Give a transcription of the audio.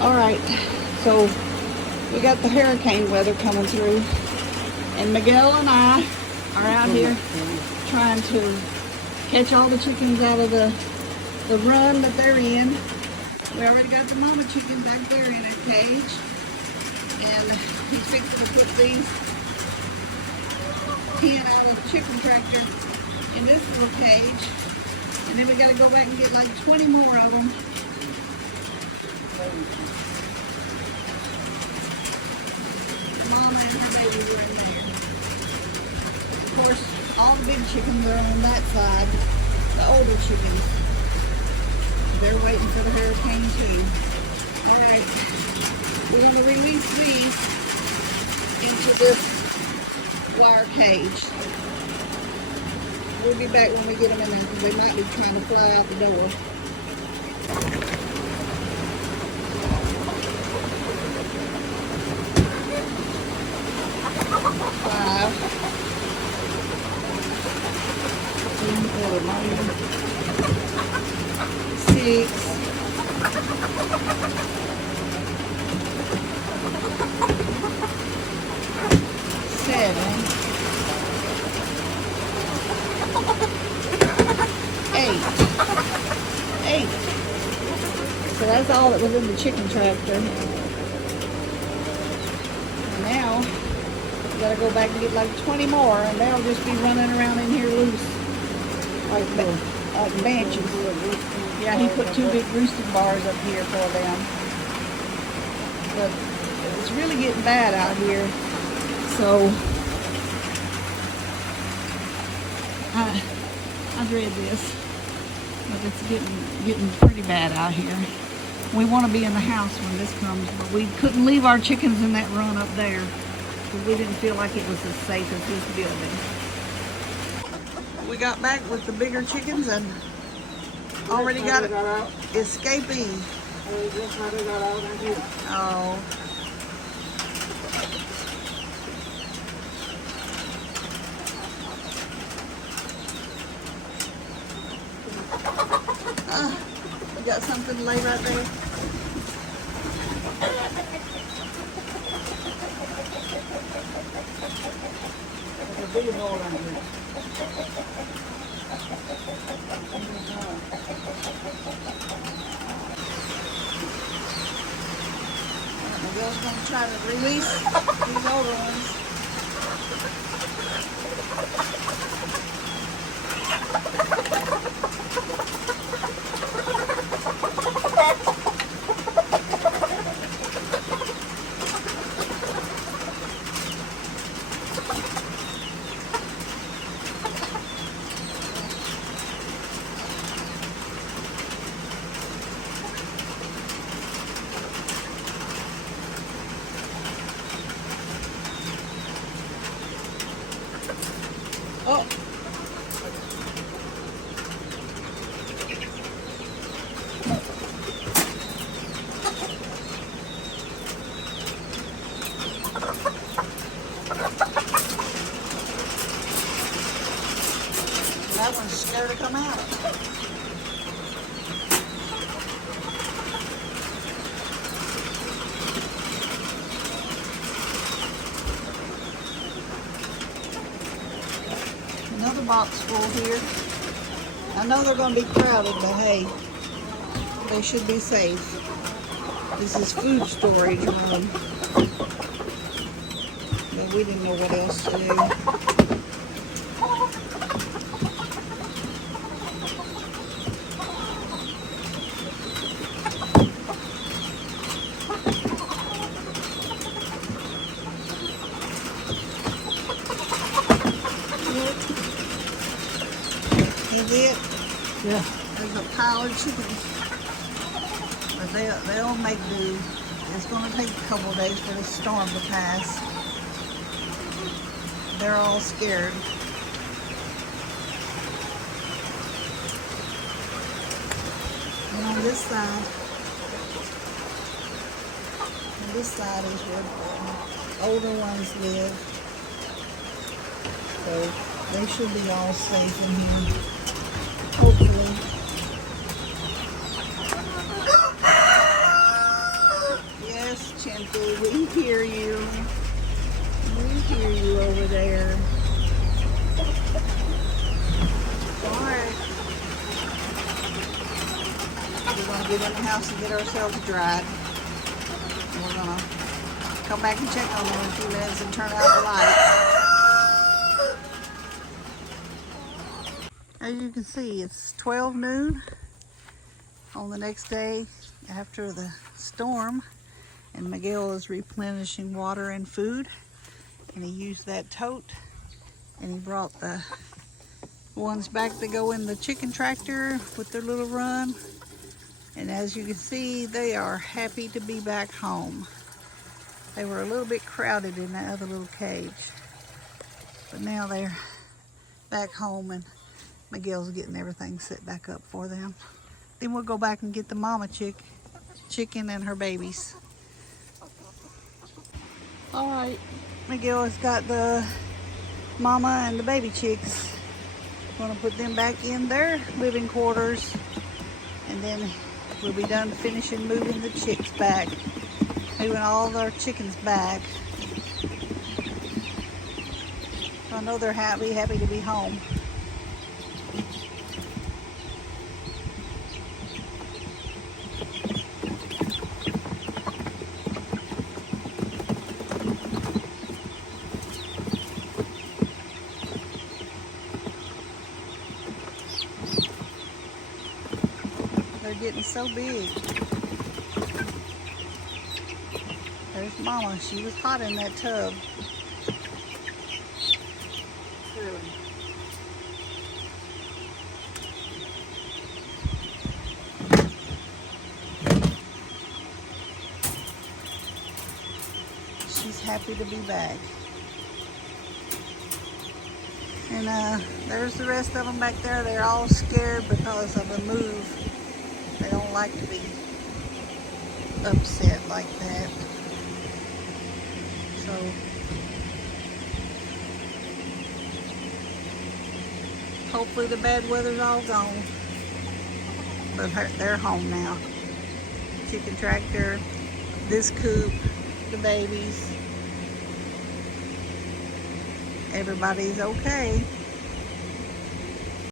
Alright, so we got the hurricane weather coming through, and Miguel and I are out here trying to catch all the chickens out of the run that they're in. We already got the mama chicken back there in her cage, and he's fixing to put these 10 out of the chicken tractor in this little cage, and then we got to go back and get like 20 more of them. Mama and her baby were in there. Of course, all the big chickens are on that side, the older chickens. They're waiting for the hurricane too. Alright, we're going to release these into this wire cage. We'll be back when we get them in there because they might be trying to fly out the door. Six, 7, 8. So that's all that was in the chicken tractor. And now we gotta go back and get like 20 more, and they'll just be running around in here loose like banshees. Yeah, he put 2 big roosting bars up here for them. But it's really getting bad out here. So I dread this. But it's getting pretty bad out here. We want to be in the house when this comes, but we couldn't leave our chickens in that run up there because we didn't feel like it was as safe as this building. We got back with the bigger chickens and already got escapee. Oh. We got something to lay right there. Miguel's going to try to release these older ones. Oh. That one's scared to come out. Another box full here. I know they're going to be crowded, but hey, they should be safe. This is food storage room. But we didn't know what else to do. Is it? Yeah. There's a pile of chickens. But they'll make do. It's going to take a couple of days for the storm to pass. They're all scared. And on this side is where the older ones live. So they should be all safe in here. Hopefully. over there. Alright. We're going to get in the house and get ourselves dried. And we're going to come back and check on them in a few minutes and turn out the lights. As you can see, it's 12 noon on the next day after the storm, and Miguel is replenishing water and food, and he used that tote and he brought the ones back to go in the chicken tractor with their little run. And as you can see, they are happy to be back home. They were a little bit crowded in that other little cage, but now they're back home and Miguel's getting everything set back up for them. Then we'll go back and get the mama chicken and her babies. All right, Miguel has got the mama and the baby chicks. Gonna put them back in their living quarters, and then we'll be done finishing moving the chicks back, moving all our chickens back. I know they're happy to be home. They're getting so big. There's Mama. She was hot in that tub. Really. She's happy to be back. And there's the rest of them back there. They're all scared because of the move. They don't like to be upset like that. So hopefully the bad weather's all gone. But they're home now. Chicken tractor, this coop, the babies. Everybody's okay.